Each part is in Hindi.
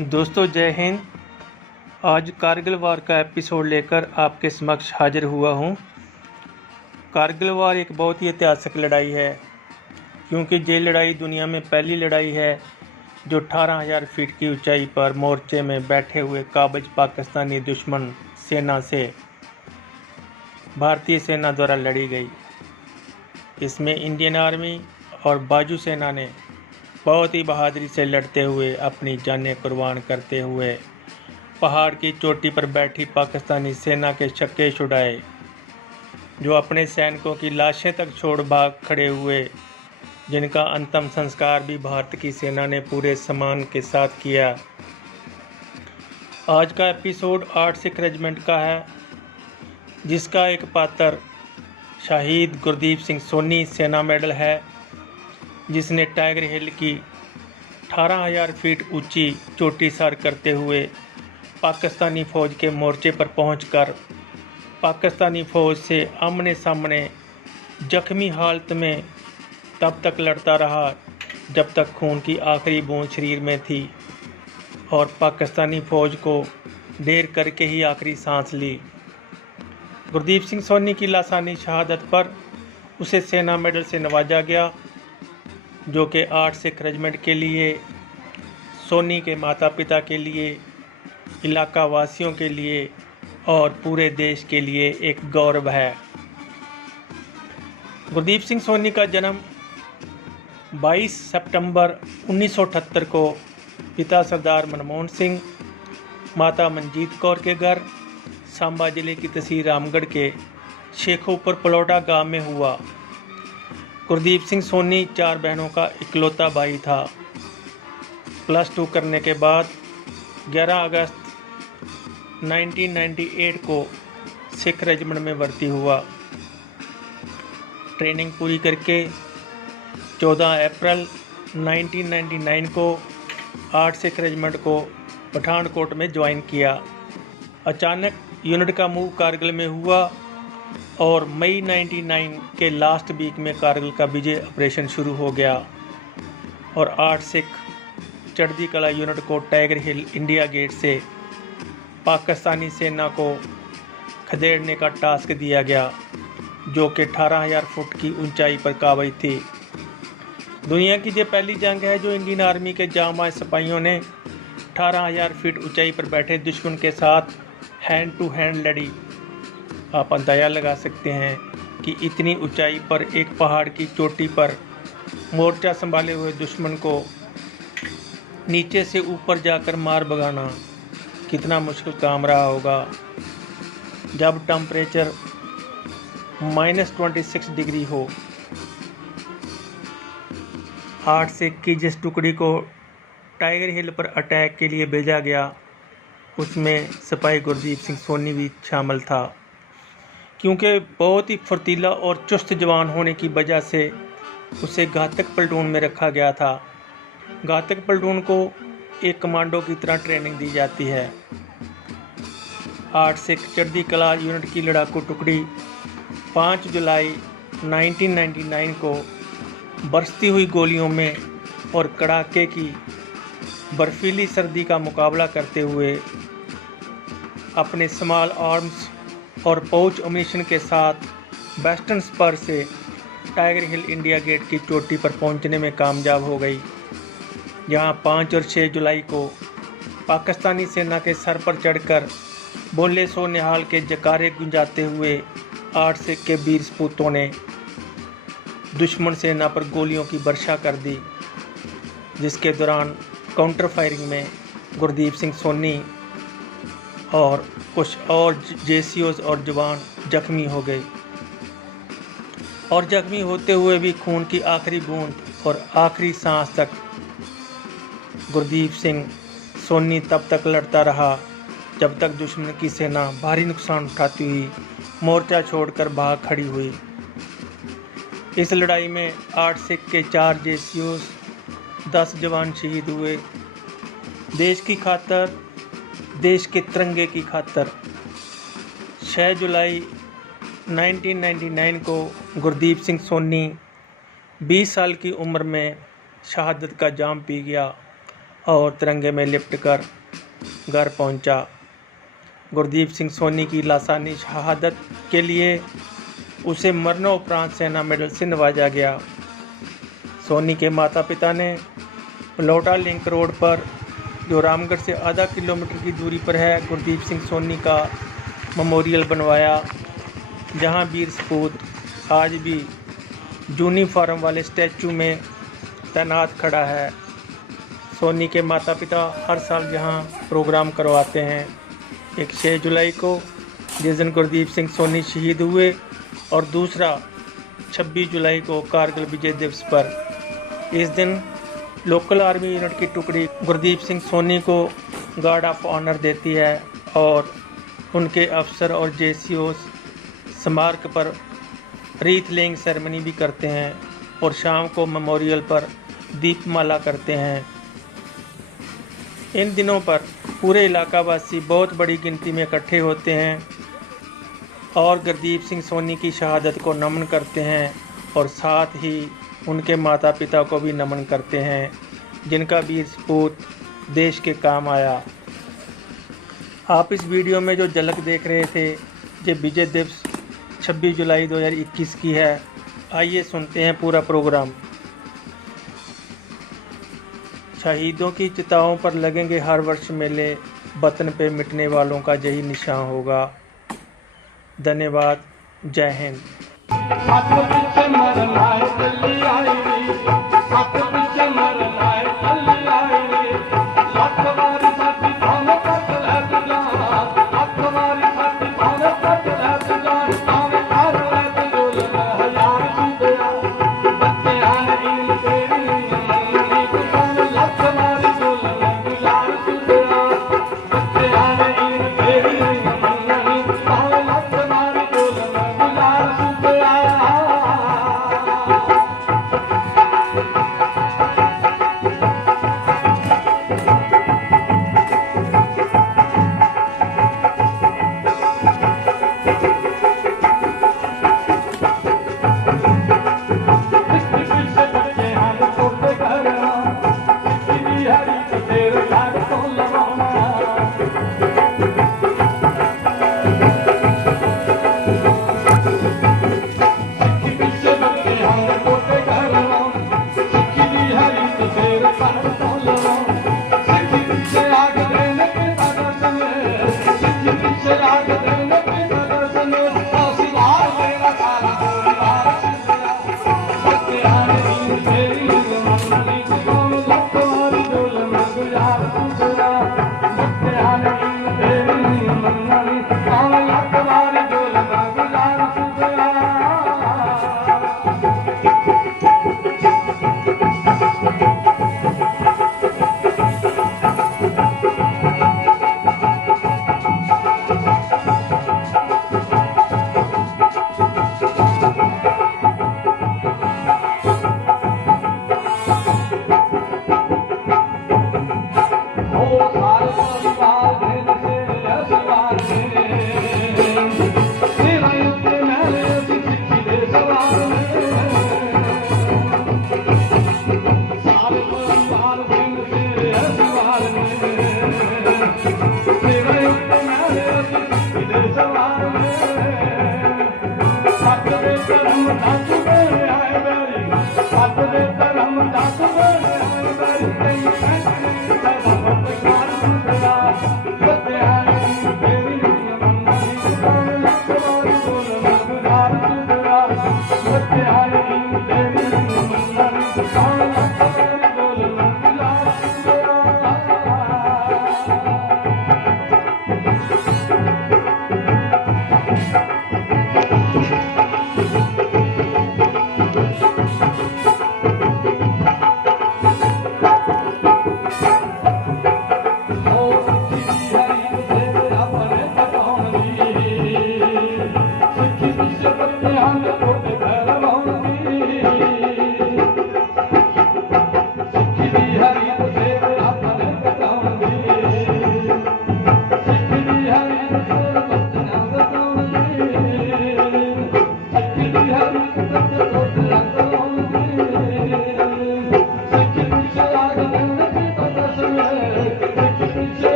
दोस्तों जय हिंद। आज कारगिल वार का एपिसोड लेकर आपके समक्ष हाजिर हुआ हूँ। कारगिल वार एक बहुत ही ऐतिहासिक लड़ाई है, क्योंकि ये लड़ाई दुनिया में पहली लड़ाई है जो 18,000 फीट की ऊंचाई पर मोर्चे में बैठे हुए काबिज पाकिस्तानी दुश्मन सेना से भारतीय सेना द्वारा लड़ी गई। इसमें इंडियन आर्मी और बाजू सेना ने बहुत ही बहादुरी से लड़ते हुए अपनी जानें कुर्बान करते हुए पहाड़ की चोटी पर बैठी पाकिस्तानी सेना के छक्के छुड़ाए, जो अपने सैनिकों की लाशें तक छोड़ भाग खड़े हुए, जिनका अंतिम संस्कार भी भारत की सेना ने पूरे सम्मान के साथ किया। आज का एपिसोड 8 सिख रेजिमेंट का है, जिसका एक पात्र शहीद गुरदीप सिंह सोनी सेना मेडल है, जिसने टाइगर हिल की 18,000 फीट ऊंची चोटी सर करते हुए पाकिस्तानी फ़ौज के मोर्चे पर पहुंचकर पाकिस्तानी फ़ौज से आमने सामने जख्मी हालत में तब तक लड़ता रहा जब तक खून की आखिरी बूंद शरीर में थी और पाकिस्तानी फ़ौज को ढेर करके ही आखिरी सांस ली। गुरदीप सिंह सोनी की लासानी शहादत पर उसे सेना मेडल से नवाजा गया, जो कि 8 सिख रेजिमेंट के लिए, सोनी के माता पिता के लिए, इलाका वासियों के लिए और पूरे देश के लिए एक गौरव है। गुरदीप सिंह सोनी का जन्म 22 सितंबर 1978 को पिता सरदार मनमोहन सिंह, माता मनजीत कौर के घर सांबा जिले की तहसील रामगढ़ के शेखोपुर पलोटा गांव में हुआ। गुरदीप सिंह सोनी 4 बहनों का इकलौता भाई था। +2 करने के बाद 11 अगस्त 1998 को सिख रेजिमेंट में भर्ती हुआ। ट्रेनिंग पूरी करके 14 अप्रैल 1999 को 8 सिख रेजिमेंट को पठानकोट में ज्वाइन किया। अचानक यूनिट का मूव कारगिल में हुआ और मई 99 के लास्ट वीक में कारगिल का विजय ऑपरेशन शुरू हो गया और 8 सिख चढ़ती कला यूनिट को टाइगर हिल इंडिया गेट से पाकिस्तानी सेना को खदेड़ने का टास्क दिया गया, जो कि 18,000 फुट की ऊंचाई पर काबिज थी। दुनिया की ये पहली जंग है जो इंडियन आर्मी के जांबाज सिपाहियों ने 18,000 फीट ऊंचाई पर बैठे दुश्मन के साथ हैंड टू हैंड लड़ी। आप अंदाज़ा लगा सकते हैं कि इतनी ऊंचाई पर एक पहाड़ की चोटी पर मोर्चा संभाले हुए दुश्मन को नीचे से ऊपर जाकर मार भगाना कितना मुश्किल काम रहा होगा, जब टेम्परेचर -26 डिग्री हो। 8 सिख की जिस टुकड़ी को टाइगर हिल पर अटैक के लिए भेजा गया, उसमें सिपाही गुरदीप सिंह सोनी भी शामिल था। क्योंकि बहुत ही फुर्तीला और चुस्त जवान होने की वजह से उसे घातक प्लटून में रखा गया था। घातक प्लटून को एक कमांडो की तरह ट्रेनिंग दी जाती है। 8 सिख चढ़ती कला यूनिट की लड़ाकू टुकड़ी 5 जुलाई 1999 को बरसती हुई गोलियों में और कड़ाके की बर्फीली सर्दी का मुकाबला करते हुए अपने स्मॉल आर्म्स और पाउच अम्यूनिशन के साथ वेस्टर्न स्पर से टाइगर हिल इंडिया गेट की चोटी पर पहुंचने में कामयाब हो गई, जहां 5 और 6 जुलाई को पाकिस्तानी सेना के सर पर चढ़कर बोले सो निहाल के जकारे गुंजाते हुए 8 सिख के वीर सपूतों ने दुश्मन सेना पर गोलियों की वर्षा कर दी, जिसके दौरान काउंटर फायरिंग में गुरदीप सिंह सोनी और कुछ और जेसीओज और जवान जख्मी हो गए और जख्मी होते हुए भी खून की आखिरी बूंद और आखिरी सांस तक गुरदीप सिंह सोनी तब तक लड़ता रहा जब तक दुश्मन की सेना भारी नुकसान उठाती हुई मोर्चा छोड़कर भाग खड़ी हुई। इस लड़ाई में 8 सिख के 4 जेसीओज, 10 जवान शहीद हुए। देश की खातर, देश के तिरंगे की खातर 6 जुलाई 1999 को गुरदीप सिंह सोनी 20 साल की उम्र में शहादत का जाम पी गया और तिरंगे में लिपट कर घर पहुंचा। गुरदीप सिंह सोनी की लासानी शहादत के लिए उसे मरणोपरांत सेना मेडल से नवाजा गया। सोनी के माता पिता ने पलोटा लिंक रोड पर, जो रामगढ़ से आधा किलोमीटर की दूरी पर है, गुरदीप सिंह सोनी का मेमोरियल बनवाया, जहां वीर सपूत आज भी यूनिफॉर्म वाले स्टैचू में तैनात खड़ा है। सोनी के माता पिता हर साल यहाँ प्रोग्राम करवाते हैं। एक 6 जुलाई को, जिस दिन गुरदीप सिंह सोनी शहीद हुए, और दूसरा 26 जुलाई को कारगिल विजय दिवस पर। इस दिन लोकल आर्मी यूनिट की टुकड़ी गुरदीप सिंह सोनी को गार्ड ऑफ ऑनर देती है और उनके अफसर और JCO स्मारक पर रीथ लेइंग सेरेमनी भी करते हैं और शाम को मेमोरियल पर दीपमाला करते हैं। इन दिनों पर पूरे इलाकावासी बहुत बड़ी गिनती में इकट्ठे होते हैं और गुरदीप सिंह सोनी की शहादत को नमन करते हैं और साथ ही उनके माता पिता को भी नमन करते हैं, जिनका वीर सपूत देश के काम आया। आप इस वीडियो में जो झलक देख रहे थे, ये विजय दिवस 26 जुलाई 2021 की है। आइए सुनते हैं पूरा प्रोग्राम। शहीदों की चिताओं पर लगेंगे हर वर्ष मेले, वतन पे मिटने वालों का यही निशान होगा। धन्यवाद। जय हिंद।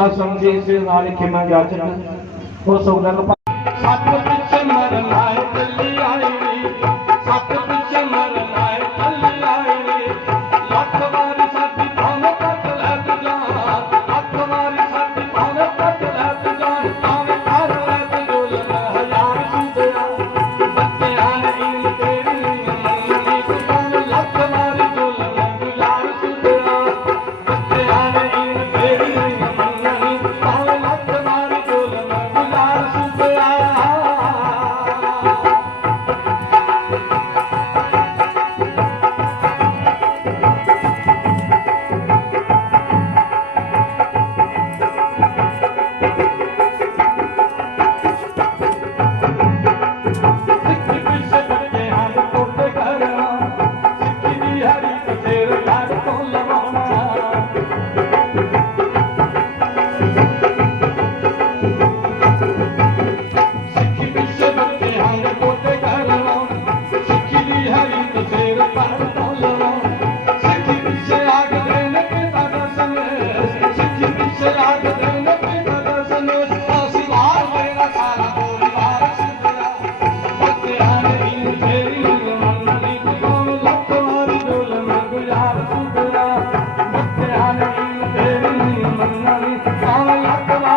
शासन जी से नाले के मैं जाचक हो सकता है सत पिछे मरन आए दिल्ली आई रे सत पिछे मरन आए दिल्ली आई रे लख वारी साडी भाव कट लै तू जान लख वारी साडी भाव कट लै तू जान आवे कर लै तू डोलन हजार सुधरा बच्चियां ने इन तेरी मंगनी तू भावे लख वारी डोलन हजार सुधरा बच्चियां ने इन तेरी मंगनी भावे लख वारी डोलन हजार सुधरा Thank you.